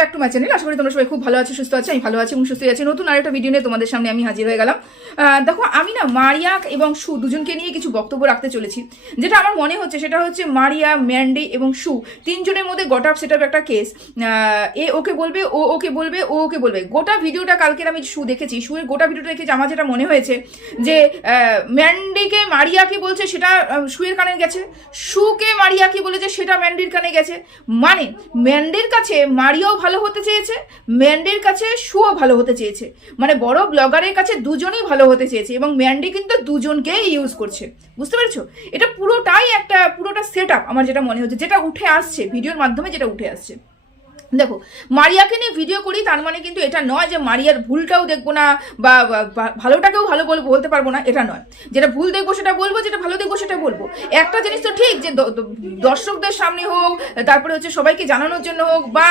Back to my channel. আশা করি তোমরা সবাই খুব ভালো আছো, সুস্থ আছো। আমি ভালো আছি এবং সুস্থ আছি। নতুন আরেকটা ভিডিও নিয়ে তোমাদের সামনে আমি হাজির হয়ে গেলাম। দেখো, আমি না মারিয়া এবং সু দুজনকে নিয়ে কিছু বক্তব্য রাখতে চলেছি। যেটা আমার মনে হচ্ছে সেটা হচ্ছে মারিয়া, ম্যান্ডি এবং সু তিনজনের মধ্যে গট আপ সেট আপ একটা কেস। এ ওকে বলবে, ও ওকে বলবে, ও ওকে বলবে। গোটা ভিডিওটা কালকের আমি সু দেখেছি, সুয়ের গোটা ভিডিওটা দেখেছি। আমার যেটা মনে হয়েছে যে ম্যান্ডিকে মারিয়াকে বলছে সেটা সুয়ের কানে গেছে, সুকে মারিয়াকে বলেছে সেটা ম্যান্ডির কানে গেছে। মানে ম্যান্ডির কাছে মারিয়াও ভালো হতে চেয়েছে, ম্যান্ডির কাছে সুও ভালো হতে চেয়েছে। মানে বড় ব্লগারের কাছে দুজনেই ভালো হতে চেয়েছে এবং ম্যান্ডি কিন্তু দুজনকেই ইউজ করছে। বুঝতে পেরেছো? এটা পুরোটা সেট আপ আমার যেটা মনে হচ্ছে, যেটা উঠে আসছে ভিডিওর মাধ্যমে, যেটা উঠে আসছে। দেখো, মারিয়াকে নিয়ে ভিডিও করি তার মানে কিন্তু এটা নয় যে মারিয়ার ভুলটাও দেখবো না বা ভালোটাকেও ভালো বলতে পারবো না, এটা নয়। যেটা ভুল দেখবো সেটা বলবো, যেটা ভালো দেখবো সেটা বলবো। একটা জিনিস তো ঠিক যে দর্শকদের সামনে হোক, তারপরে হচ্ছে সবাইকে জানানোর জন্য হোক বা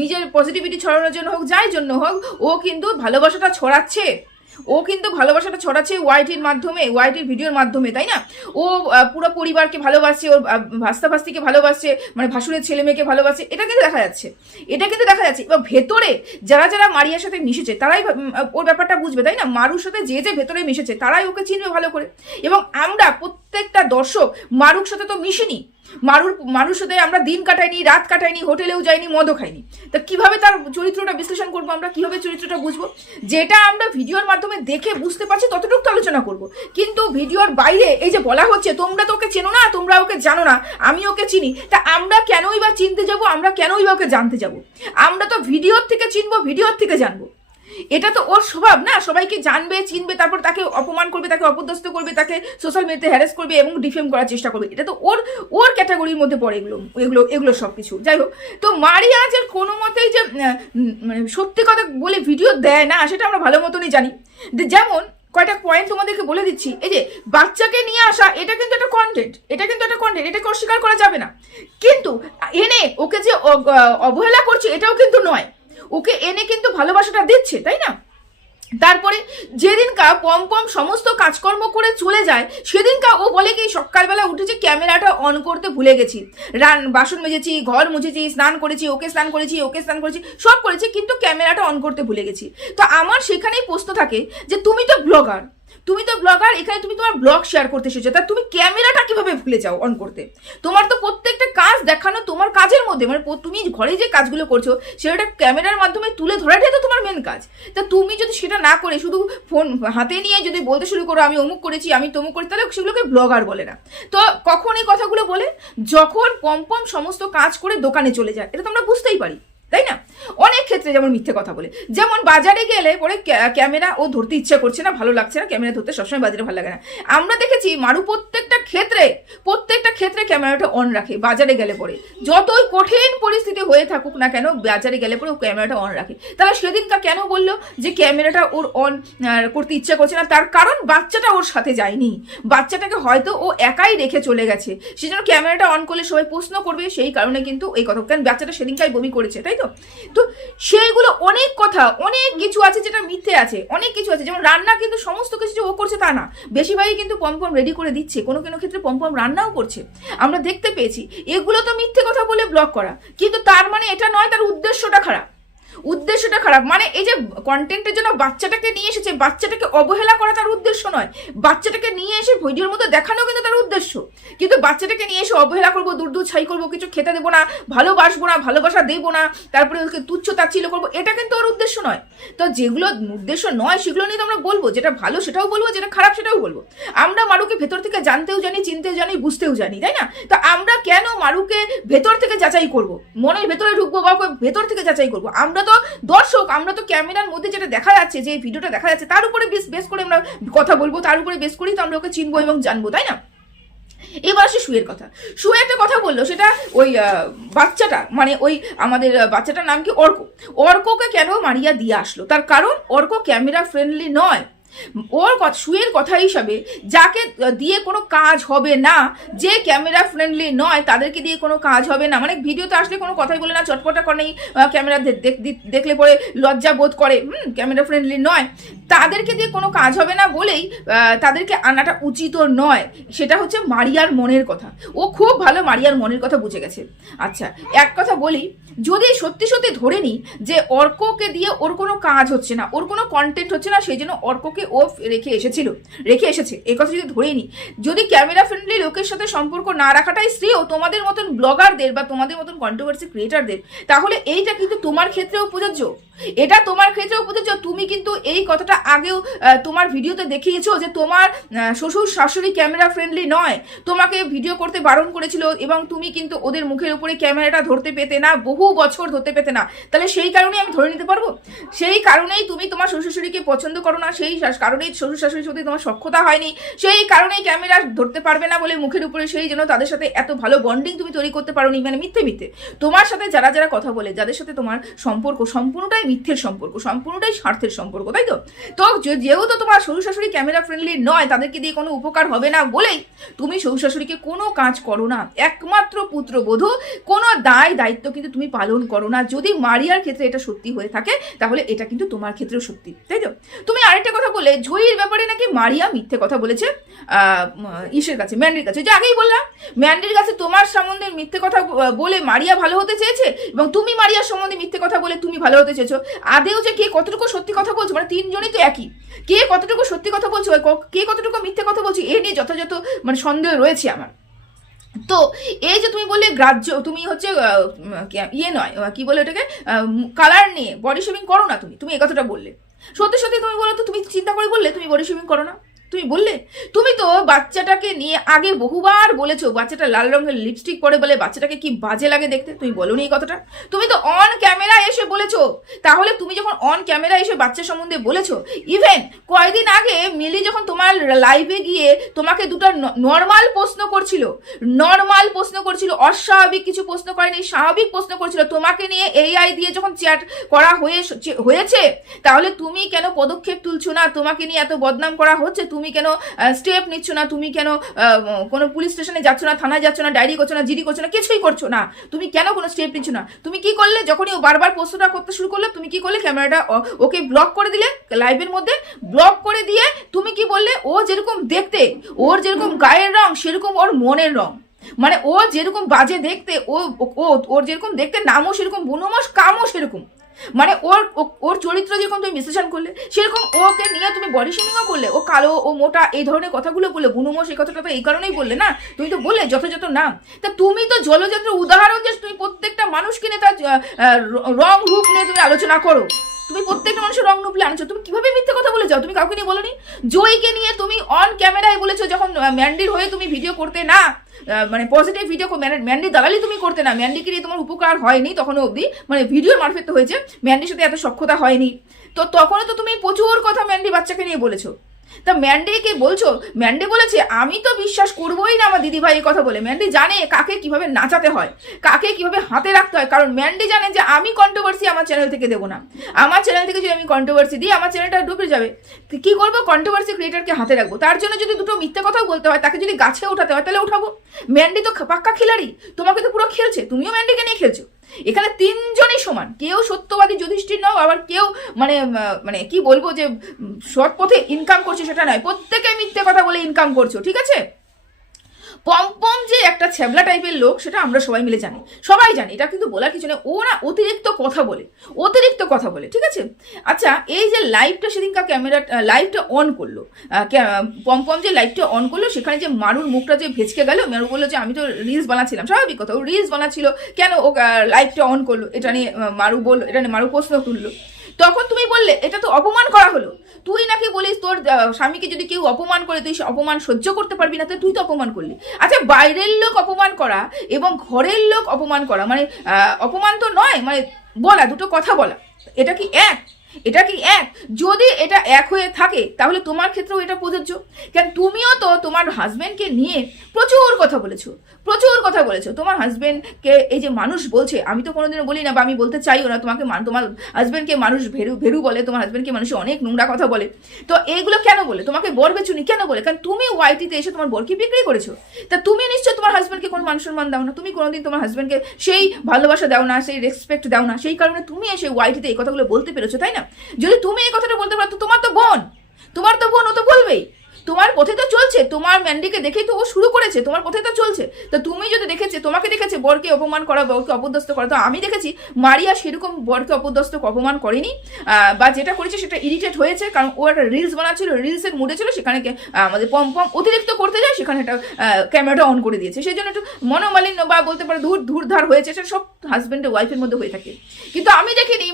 নিজের পজিটিভিটি ছড়ানোর জন্য হোক, যাই জন্য হোক, ও কিন্তু ভালোবাসাটা ছড়াচ্ছে। ওয়াইটির মাধ্যমে, ওয়াইটির ভিডিওর মাধ্যমে, তাই না? ও পুরো পরিবারকে ভালোবাসছে, ওর ভাস্তা ভাস্তিকে ভালোবাসছে, মানে ভাসুরের ছেলে মেয়েকে ভালোবাসছে। এটা কিন্তু দেখা যাচ্ছে। এবার ভেতরে যারা মারিয়ার সাথে মিশেছে তারাই ওর ব্যাপারটা বুঝবে, তাই না? মারুর সাথে যে ভেতরে মিশেছে তারাই ওকে চিনবে ভালো করে। এবং আমরা প্রত্যেকটা দর্শক মারুর সাথে তো মিশিনি, মারুর সাথে আমরা দিন কাটাইনি, রাত কাটাইনি, হোটেলেও যাইনি, মদও খাইনি। তা কিভাবে তার চরিত্রটা বিশ্লেষণ করবো আমরা, কিভাবে চরিত্রটা বুঝবো? যেটা আমরা ভিডিওর মাধ্যমে দেখে বুঝতে পারছি ততটুকু তো আলোচনা করব। কিন্তু ভিডিওর বাইরে এই যে বলা হচ্ছে তোমরা তো ওকে চেনো না, তোমরা ওকে জানো না, আমি ওকে চিনি, তা আমরা কেনই বা চিনতে যাব, আমরা কেনই বা ওকে জানতে যাব? আমরা তো ভিডিওর থেকে চিনবো, ভিডিওর থেকে জানবো। এটা তো ওর স্বভাব না, সবাইকে জানবে, চিনবে, তারপর তাকে অপমান করবে, তাকে অপদস্থ করবে, তাকে সোশ্যাল মিডিয়াতে হ্যারাস করবে এবং ডিফেম করার চেষ্টা করবে। এটা তো ওর ক্যাটাগরির মধ্যে পড়ে এগুলো সব কিছু। যাই হোক, তো মারিয়া যে কোনো মতেই যে মানে সত্যি কথা বলে ভিডিও দেয় না সেটা আমরা ভালো মতনই জানি। যেমন কয়টা পয়েন্ট তোমাদেরকে বলে দিচ্ছি। এই যে বাচ্চাকে নিয়ে আসা, এটা কিন্তু একটা কন্টেন্ট, এটাকে অস্বীকার করা যাবে না। কিন্তু এনে ওকে যে অবহেলা করছে এটাও কিন্তু নয়, ওকে এনে কিন্তু ভালোবাসাটা দিচ্ছে, তাই না? তারপরে যেদিনকা পম সমস্ত কাজকর্ম করে চলে যায় সেদিনকা ও বলে কি সকালবেলা উঠেছে ক্যামেরাটা অন করতে ভুলে গেছি, বাসন মেজেছি, ঘর মুছেছি, স্নান করেছি, ওকে স্নান করেছি, সব করেছি, কিন্তু ক্যামেরাটা অন করতে ভুলে গেছি। তো আমার সেখানেই প্রশ্ন থাকে যে তুমি তো ব্লগার, এখানে তুমি তোমার ব্লগ শেয়ার করতে এসেছো, তা তুমি ক্যামেরাটা কিভাবে ভুলে যাও অন করতে? তোমার তো প্রত্যেকটা কাজ দেখানো তোমার কাজের মধ্যে, মানে তুমি ঘরে যে কাজগুলো করছো সেটা ক্যামেরার মাধ্যমে তুলে ধরাটাই তো তোমার মেন কাজ। তা তুমি যদি সেটা না করে শুধু ফোন হাতে নিয়ে যদি বলতে শুরু করো আমি অমুক করেছি, আমি তমুক করেছি, তাহলে সেগুলোকে ব্লগার বলে না। তো কখন এই কথাগুলো বলে? যখন পম সমস্ত কাজ করে দোকানে চলে যায়, এটা তো আমরা বুঝতেই পারি, তাই না? অনেক ক্ষেত্রে যেমন মিথ্যে কথা বলে, যেমন বাজারে গেলে পরে ক্যামেরা ও ধরতে ইচ্ছা করছে না, ভালো লাগছে না ক্যামেরা ধরতে, সবসময় বাজারে ভালো লাগে না। আমরা দেখেছি মারু প্রত্যেকটা ক্ষেত্রে ক্যামেরাটা অন রাখে। বাজারে গেলে পরে যতই কঠিন পরিস্থিতি হয়ে থাকুক না কেন, বাজারে গেলে পরে ও ক্যামেরাটা অন রাখে। তাহলে সেদিনটা কেন বললো যে ক্যামেরাটা ওর অন করতে ইচ্ছা করছে না? তার কারণ বাচ্চাটা ওর সাথে যায়নি, বাচ্চাটাকে হয়তো ও একাই রেখে চলে গেছে, সেজন্য ক্যামেরাটা অন করলে সবাই প্রশ্ন করবে, সেই কারণে কিন্তু এই কথা। কারণ বাচ্চাটা সেদিনকাই বমি করেছে, তাই তো? তো সেইগুলো অনেক কথা, অনেক কিছু আছে যেটা মিথ্যে আছে, অনেক কিছু আছে। যেমন রান্না কিন্তু সমস্ত কিছু যে ও করছে তা না, বেশিরভাগই কিন্তু পম রেডি করে দিচ্ছে, কোনো ক্ষেত্রে পম রান্নাও করছে, আমরা দেখতে পেয়েছি। এগুলো তো মিথ্যে কথা বলে ব্লগ করা, কিন্তু তার মানে এটা নয় তার উদ্দেশ্যটা খারাপ। মানে এই যে কন্টেন্টের জন্য বাচ্চাটাকে নিয়ে এসেছে, বাচ্চাটাকে অবহেলা করা তার উদ্দেশ্য নয়, বাচ্চাটাকে নিয়ে এসে ভিডিওর মধ্যে দেখানো কিন্তু তার উদ্দেশ্য। কিন্তু বাচ্চাটাকে নিয়ে এসে অবহেলা করবো, দূর ছাই করবো, কিছু খেতে দেবো না, ভালোবাসবো না, ভালোবাসা দেবো না, তারপরে ওকে তুচ্ছ তাচ্ছিল্য করবো, এটা কিন্তু ওর উদ্দেশ্য নয়। তো যেগুলো উদ্দেশ্য নয় সেগুলো নিয়ে তো আমরা বলবো, যেটা ভালো সেটাও বলবো, যেটা খারাপ সেটাও বলবো। আমরা মারুকে ভেতর থেকে জানতেও জানি, চিনতেও জানি, বুঝতেও জানি, তাই না? তো আমরা কেন মারুকে ভেতর থেকে যাচাই করবো, মনের ভেতরে ঢুকবো বা ভেতর থেকে যাচাই করবো? আমরা তো দর্শক, আমরা তো ক্যামেরার মধ্যে যেটা দেখা যাচ্ছে, যে ভিডিওটা দেখা যাচ্ছে তার উপরে বেস করে আমরা কথা বলবো, তার উপরে বেস করেই তো আমরা ওকে চিনবো এবং জানবো, তাই না? এবার আসে সুয়ের কথা। সুয়ে একটা কথা বললো, সেটা ওই বাচ্চাটা, মানে ওই আমাদের বাচ্চাটার নাম কি, অর্ককে কেন মারিয়া দিয়ে আসলো? তার কারণ অর্ক ক্যামেরা ফ্রেন্ডলি নয়। ওর সুয়ের কথা হিসাবে যাকে দিয়ে কোনো কাজ হবে না, যে ক্যামেরা ফ্রেন্ডলি নয় তাদেরকে দিয়ে কোনো কাজ হবে না, মানে ভিডিওতে আসলে কোনো কথাই বলে না, চটপটা করেই ক্যামেরা দেখলে পরে লজ্জা বোধ করে, ক্যামেরা ফ্রেন্ডলি নয়, তাদেরকে দিয়ে কোনো কাজ হবে না বলেই তাদেরকে আনাটা উচিত নয়। সেটা হচ্ছে মারিয়ার মনের কথা। ও খুব ভালো মারিয়ার মনের কথা বুঝে গেছে। আচ্ছা, এক কথা বলি, যদি সত্যি সত্যি ধরে নি যে অর্ককে দিয়ে ওর কোনো কাজ হচ্ছে না, ওর কোনো কন্টেন্ট হচ্ছে না, সেই জন্য অর্ককে ও রেখে এসেছে, এই কথা যদি ধরে নি, যদি ক্যামেরা ফ্রেন্ডলি লোকের সাথে সম্পর্ক না রাখাটাই শ্রেয় তোমাদের মতন ব্লগারদের বা তোমাদের মতন কন্ট্রোভার্সি ক্রিয়েটারদের, তাহলে এইটা কিন্তু তোমার ক্ষেত্রেও প্রযোজ্য, এটা তোমার ক্ষেত্রেও প্রযোজ্য। তুমি কিন্তু এই কথাটা আগেও তোমার ভিডিওতে দেখিয়েছো যে তোমার শ্বশুর শাশুড়ি ক্যামেরা ফ্রেন্ডলি নয়, তোমাকে ভিডিও করতে বারণ করেছিল এবং তুমি কিন্তু ওদের মুখের উপরে ক্যামেরাটা ধরতে পেতে না, বহু বছর ধরতে পেতে না। তাহলে সেই কারণেই আমি ধরে নিতে পারবো, সেই কারণেই তুমি তোমার শ্বশুর শাশুড়িকে পছন্দ করো না, সেই কারণেই শ্বশুর শাশুড়ির সাথে তোমার সখ্যতা হয়নি, সেই কারণেই ক্যামেরা ধরতে পারবে না বলে মুখের উপরে, সেই জন্য তাদের সাথে এত ভালো বন্ডিং তুমি তৈরি করতে পারোনি। মানে মিথ্যে তোমার সাথে যারা কথা বলে, যাদের সাথে তোমার সম্পর্ক সম্পূর্ণটাই মিথ্যের সম্পর্ক, সম্পূর্ণটাই স্বার্থের সম্পর্ক, তাই তো? তো যেহেতু তোমার শ্বশুর শাশুড়ি ক্যামেরা ফ্রেন্ডলি নয়, তাদেরকে দিয়ে কোনো উপকার হবে না বলেই তুমি শ্বশুর শাশুড়িকে কোনো কাজ করো না, একমাত্র পুত্রবধূ, কোনো দায়িত্ব কিন্তু তুমি পালন করো না। যদি মারিয়ার ক্ষেত্রে এটা সত্যি হয়ে থাকে তাহলে এটা কিন্তু তোমার ক্ষেত্রেও সত্যি, তাই তো? তুমি আরেকটা কথা বলে, জয়ীর ব্যাপারে নাকি মারিয়া মিথ্যে কথা বলেছে ইসের কাছে, ম্যান্ডির কাছে, যে আগেই বললাম, ম্যান্ডির কাছে তোমার সম্বন্ধে মিথ্যে কথা বলে মারিয়া ভালো হতে চেয়েছে এবং তুমি মারিয়ার সম্বন্ধে মিথ্যে কথা বলে তুমি ভালো হতে চেয়েছো। আদেও যে কে কতটুকু সত্যি কথা বলছো, মানে তিনজনই তো একই, কে কতটুকু সত্যি কথা বলছো, কে কতটুকু মিথ্যে কথা বলছো, এ নিয়ে যথাযথ মানে সন্দেহ রয়েছে আমার। তো এই যে তুমি বললে গ্রাহ্য, তুমি হচ্ছে ইয়ে নয়, কি বলে ওটাকে, কালার নিয়ে বডি শেভিং করো না, তুমি এই কথাটা বললে, সত্যি সত্যি তুমি বলো তো, তুমি চিন্তা করে বললে তুমি বডি শেভিং করো না, তুমি বললে? তুমি তো বাচ্চাটাকে নিয়ে আগে বহুবার বলেছো, বাচ্চাটা লাল রঙের লিপস্টিক পরে বলে বাচ্চাটাকে কি বাজে লাগে দেখতে, তুমি বলোনি এই কথাটা, তুমি তো অন ক্যামেরা এসে বলেছো। তাহলে তুমি যখন অন ক্যামেরা এসে বাচ্চা সম্বন্ধে বলেছো, ইভেন কয়েকদিন আগে মিলি যখন তোমার লাইভে গিয়ে তোমাকে দুটো নর্মাল প্রশ্ন করছিল, অস্বাভাবিক কিছু প্রশ্ন করেনি, স্বাভাবিক প্রশ্ন করছিল, তোমাকে নিয়ে AI দিয়ে যখন চ্যাট করা হয়েছে, তাহলে তুমি কেন পদক্ষেপ তুলছো না? তোমাকে নিয়ে এত বদনাম করা হচ্ছে, তুমি কেন স্টেপ নিচ্ছ না? তুমি কেন কোনো পুলিশ স্টেশনে যাচ্ছ না, থানায় যাচ্ছ না, ডায়েরি করছো না, জিডি করছো না, কিছুই করছো না? তুমি কেন কোনো স্টেপ নিচ্ছ না? তুমি কি করলে, যখনই ও বারবার প্রশ্নটা করতে শুরু করলে, তুমি কি করলে? ক্যামেরাটা ওকে ব্লক করে দিলে, লাইভের মধ্যে ব্লক করে দিয়ে তুমি কি বললে, ও যেরকম দেখতে, ওর যেরকম গায়ের রং সেরকম ওর মনের রং, মানে ও যেরকম বাজে দেখতে, ওর যেরকম দেখতে নামও সেরকম, বুনোমস কামও সেরকম, মানে ওর চরিত্র যেরকম তুমি বিশ্লেষণ করলে, সেরকম ওকে নিয়ে তুমি বডি শেমিংও করলে, ও কালো, ও মোটা, এই ধরনের কথাগুলো বললে, বুনোমস এই কথাটা তো এই কারণেই বললে না, তুমি তো বললে যথাযথ নাম। তা তুমি তো জলযন্ত্র উদাহরণ, যে তুমি প্রত্যেকটা মানুষকে নিয়ে তার রং রূপ নিয়ে তুমি আলোচনা করো, তুমি প্রত্যেকটা মানুষের রং রূপ নিয়ে আনছো, তুমি কিভাবে মিথ্যে কথা বলে যাও? তুমি কাউকে নিয়ে বলোনি, জয়ীকে নিয়ে তুমি অন ক্যামেরায় বলেছো, যখন ম্যান্ডির হয়ে তুমি ভিডিও করতে না, মানে পজিটিভ ভিডিও, ম্যান্ডি দালালি তুমি করতে না, ম্যান্ডিকে নিয়ে তোমার উপকার হয়নি তখনও অবধি, মানে ভিডিওর মারফত তো হয়েছে, ম্যান্ডির সাথে এত সখ্যতা হয়নি, তো তখনও তো তুমি প্রচুর কথা ম্যান্ডি বাচ্চাকে নিয়ে বলেছো। তা ম্যান্ডিকে বলছো, ম্যান্ডি বলেছে আমি তো বিশ্বাস করবোই না আমার দিদি ভাইয়ের কথা বলে। ম্যান্ডি জানে কাকে কিভাবে নাচাতে হয়, কাকে কিভাবে হাতে রাখতে হয়, কারণ ম্যান্ডি জানে যে আমি কন্ট্রোভার্সি আমার চ্যানেল থেকে দেবো না, আমার চ্যানেল থেকে যদি আমি কন্ট্রোভার্সি দিই আমার চ্যানেলটা ডুবে যাবে। কি করবো? কন্ট্রোভার্সি ক্রিয়েটারকে হাতে রাখবো, তার জন্য যদি দুটো মিথ্যে কথাও বলতে হয়, তাকে যদি গাছে ওঠাতে হয় তাহলে উঠাবো। ম্যান্ডি তো পাক্কা খিলাড়ি, তোমাকে তো পুরো খেলছে, তুমিও ম্যান্ডিকে নিয়ে খেলছো। এখানে তিনজনই সমান, কেউ সত্যবাদী যুধিষ্ঠির নও, আবার কেউ মানে কি বলবো যে সৎ পথে ইনকাম করছে সেটা নয়, প্রত্যেকে মিথ্যে কথা বলে ইনকাম করছো, ঠিক আছে? পম্পম যে একটা ছ্যাবলা টাইপের লোক সেটা আমরা সবাই মিলে জানি, সবাই জানি, এটা কিন্তু বলার কিছু নেই। ও না অতিরিক্ত কথা বলে, ঠিক আছে? আচ্ছা, এই যে লাইভটা সেদিনকার লাইভটা অন করলো, পম্পম যে লাইভটা অন করলো, সেখানে যে মারুর মুখটা যে ভেচকে গেল, মারু বললো যে আমি তো রিলস বানাচ্ছিলাম, স্বাভাবিক কথা, ও রিলস বানাচ্ছিল, কেন ও লাইভটা অন করলো, এটা নিয়ে মারু প্রশ্ন তুললো। তখন তুমি বললে এটা তো অপমান করা হলো, তুই নাকি বলিস তোর স্বামীকে যদি কেউ অপমান করে তুই অপমান সহ্য করতে পারবি না, তো তুই তো অপমান করলি। আচ্ছা, বাইরের লোক অপমান করা এবং ঘরের লোক অপমান করা মানে অপমান তো নয়, মানে বলা, দুটো কথা বলা, এটা কি এক? যদি এটা এক হয়ে থাকে তাহলে তোমার ক্ষেত্রেও এটা প্রযোজ্য। কেন, তুমিও তো তোমার হাজবেন্ডকে নিয়ে প্রচুর কথা বলেছো, প্রচুর কথা বলেছো। তোমার হাজবেন্ডকে এই যে মানুষ বলছে, আমি তো কোনোদিনও বলি না বা আমি বলতে চাইও না তোমাকে, তোমার হাজবেন্ডকে মানুষ ভেরু ভেরু বলে, তোমার হাজবেন্ডকে মানুষ অনেক নোংরা কথা বলে। তো এইগুলো কেন বলে? তোমাকে বর বেচুনি কেন বলে? কারণ তুমি ওয়াইটিতে এসে তোমার বরকে বিক্রি করেছো। তা তুমি নিশ্চয় তোমার হাজবেন্ডকে কোনো মান সম্মান দাও না, তুমি কোনোদিন তোমার হাজবেন্ডকে সেই ভালোবাসা দাও না, সেই রেসপেক্ট দাও না, সেই কারণে তুমি এসে ওয়াইটিতে এই কথাগুলো বলতে পেরেছো, তাই না? যদি তুমি এই কথাটা বলতে পারো তো তোমার তো বোন, ও তো বলবেই। তোমার পথে তো চলছে, তোমার ম্যান্ডিকে দেখেই তো ও শুরু করেছে, তোমার পথে তো চলছে। তো তুমি যদি তোমাকে দেখেছে বরকে অপমান করা, বরকে অপদস্থ করা, তো আমি দেখেছি মারিয়া সেরকম বরকে অপদস্থ অপমান করেনি, বা যেটা করেছে সেটা ইরিটেট হয়েছে, কারণ ও একটা রিলস বানাচ্ছিল, রিলসের মুডে ছিল, সেখানে আমাদের পম অতিরিক্ত করতে যায়, সেখানে একটা ক্যামেরাটা অন করে দিয়েছে, সেই জন্য একটু মনোমালিন্য বা বলতে পারো ধূরধার হয়েছে, সেটা সব হাজব্যান্ডের ওয়াইফের মধ্যে হয়ে থাকে। কিন্তু আমি দেখিনি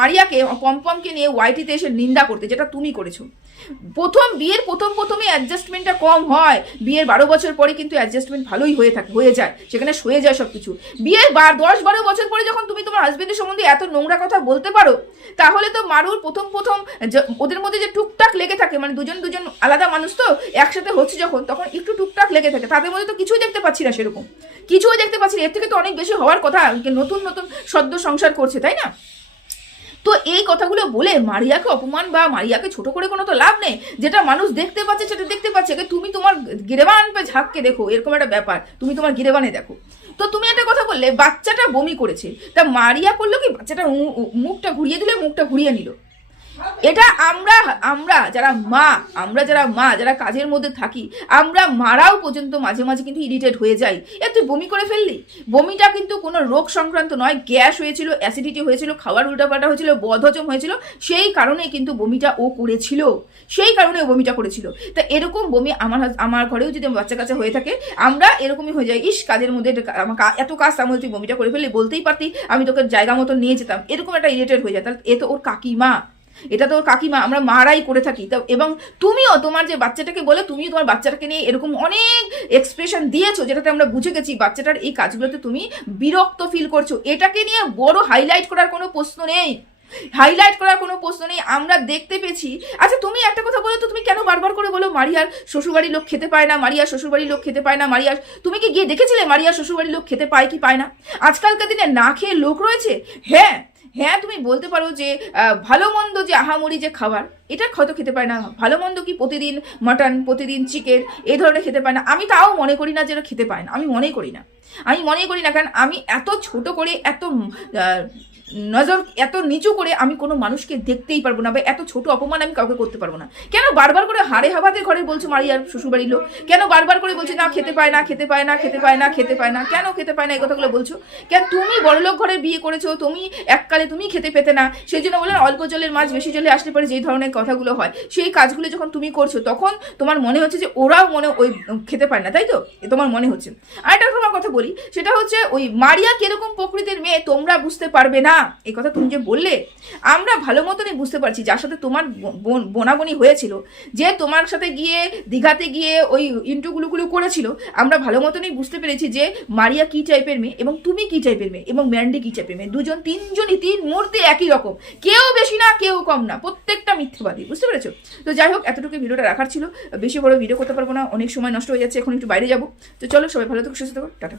মারিয়াকে পমকে নিয়ে ওয়াইটিতে এসে নিন্দা করতে, যেটা তুমি করেছো। বিয়ের প্রথমে অ্যাডজাস্টমেন্টটা কম হয়, বিয়ের 12 বছর পরে কিন্তু অ্যাডজাস্টমেন্ট ভালোই হয়ে যায়, সেখানে সয়ে যায় সবকিছু। বিয়ের 10-12 বছর পরে যখন তুমি তোমার হাজবেন্ডের সম্বন্ধে এত নোংরা কথা বলতে পারো, তাহলে তো মারুর প্রথম ওদের মধ্যে যে টুকটাক লেগে থাকে, মানে দুজন আলাদা মানুষ তো একসাথে হচ্ছে যখন, তখন একটু টুকটাক লেগে থাকে, তাদের মধ্যে তো কিছুই দেখতে পাচ্ছি না, সেরকম কিছুই দেখতে পাচ্ছি না। এর থেকে তো অনেক বেশি হওয়ার কথা, নতুন সদ্য সংসার করছে, তাই না? তো এই কথাগুলো বলে মারিয়াকে অপমান বা মারিয়াকে ছোট করে কোনো তো লাভ নেই, যেটা মানুষ দেখতে পাচ্ছে সেটা দেখতে পাচ্ছে। তুমি তোমার গিরেবান পে ঝাঁককে দেখো, এরকম একটা ব্যাপার, তুমি তোমার গিরেবানে দেখো। তো তুমি একটা কথা বললে বাচ্চাটা বমি করেছে, তা মারিয়া করলো কি, বাচ্চাটা মুখটা ঘুরিয়ে দিলে, মুখটা ঘুরিয়ে নিল। এটা আমরা যারা মা যারা কাজের মধ্যে থাকি, আমরা মারাও পর্যন্ত মাঝে মাঝে কিন্তু ইরিটেট হয়ে যাই। তুই বমি করে ফেললি, বমিটা কিন্তু কোনো রোগ সংক্রান্ত নয়, গ্যাস হয়েছিল, অ্যাসিডিটি হয়েছিল, খাওয়ার উল্টাপাল্টা হয়েছিল, বদহজম হয়েছিল, সেই কারণেই কিন্তু বমিটা ও করেছিল, সেই কারণে ও বমিটা করেছিল। তা এরকম বমি আমার ঘরেও যদি বাচ্চা কাচ্চা হয়ে থাকে, আমরা এরকমই হয়ে যাই, ইস কাজের মধ্যে এত কাজ, তার মধ্যে তুই বমিটা করে ফেললি, বলতেই পারতি, আমি তোকে জায়গা মতো নিয়ে যেতাম, এরকম একটা ইরিটেট হয়ে যায়। তাহলে এ তো ওর কাকিমা, এটা তো ওর কাকিমা, আমরা মারাই করে থাকি। এবং তুমিও তোমার যে বাচ্চাটাকে বলে, তুমিও তোমার বাচ্চাটাকে নিয়ে এরকম অনেক এক্সপ্রেশন দিয়েছো, যেটাতে আমরা বুঝে গেছি বাচ্চাটার এই কাজগুলোতে তুমি বিরক্ত ফিল করছো। এটাকে নিয়ে বড় হাইলাইট করার কোনো প্রশ্ন নেই, আমরা দেখতে পেয়েছি। আচ্ছা তুমি একটা কথা বলো তো, তুমি কেন বারবার করে বলো মারিয়ার শ্বশুরবাড়ির লোক খেতে পায় না, মারিয়ার শ্বশুরবাড়ির লোক খেতে পায় না, মারিয়ার, তুমি কি গিয়ে দেখেছিলে মারিয়ার শ্বশুরবাড়ির লোক খেতে পায় কি পায় না? আজকালকার দিনে না খেয়ে লোক রয়েছে। হ্যাঁ তুমি বলতে পারো যে ভালো মন্দ যে আহামরি যে খাবার, এটা হয়তো খেতে পায় না। ভালো মন্দ কি প্রতিদিন মাটন, প্রতিদিন চিকেন, এই ধরনের খেতে পায় না, আমি তাও মনে করি না যে এটা খেতে পায় না, আমি মনে করি না, কারণ আমি এত ছোট করে, এত নজর এত নিচু করে আমি কোনো মানুষকে দেখতেই পারবো না, বা এত ছোট অপমান আমি কাউকে করতে পারবো না। কেন বারবার করে হাড়ে হাবাতে ঘরে বলছো মারিয়ার শ্বশুরবাড়ির লোক, কেন বারবার করে বলছো না খেতে পায় না, কেন খেতে পায় না এই কথাগুলো বলছো? কেন তুমি বড়লোক ঘরে বিয়ে করেছো, তুমি এককালে তুমি খেতে পেতে না, সেই জন্য বলেন অল্প জলের মাছ বেশি জলে আসলে পরে যেই ধরনের কথাগুলো হয়, সেই কাজগুলো যখন তুমি করছো, তখন তোমার মনে হচ্ছে যে ওরাও ওই খেতে পায় না, তাই তো তোমার মনে হচ্ছে। আর একটা তোমার কথা বলি, সেটা হচ্ছে ওই মারিয়া কিরকম প্রকৃতির মেয়ে তোমরা বুঝতে পারবে না, এই কথা তুমি যে বললে আমরা ভালো মতনই বুঝতে পারছি। যার সাথে তোমার বোনাবনি হয়েছিল, যে তোমার সাথে গিয়ে দীঘাতে গিয়ে ওই ইন্টুগুলো করেছিল, আমরা ভালো মতনই বুঝতে পেরেছি যে মারিয়া কি টাইপের মেয়ে এবং তুমি কি টাইপের মেয়ে এবং ম্যান্ডি কি টাইপের মেয়ে। তিনজনই তিন মূর্তি একই রকম, কেউ বেশি না কেউ কম না, প্রত্যেকটা মিথ্যাবাদী, বুঝতে পেরেছো? তো যাই হোক, এতটুকু ভিডিওটা রাখার ছিল, বেশি বড় ভিডিও করতে পারবো না, অনেক সময় নষ্ট হয়ে যাচ্ছে, এখন একটু বাইরে যাবো। তো চলো, সবাই ভালো থেকো, সুস্থ থেকো, টাটা।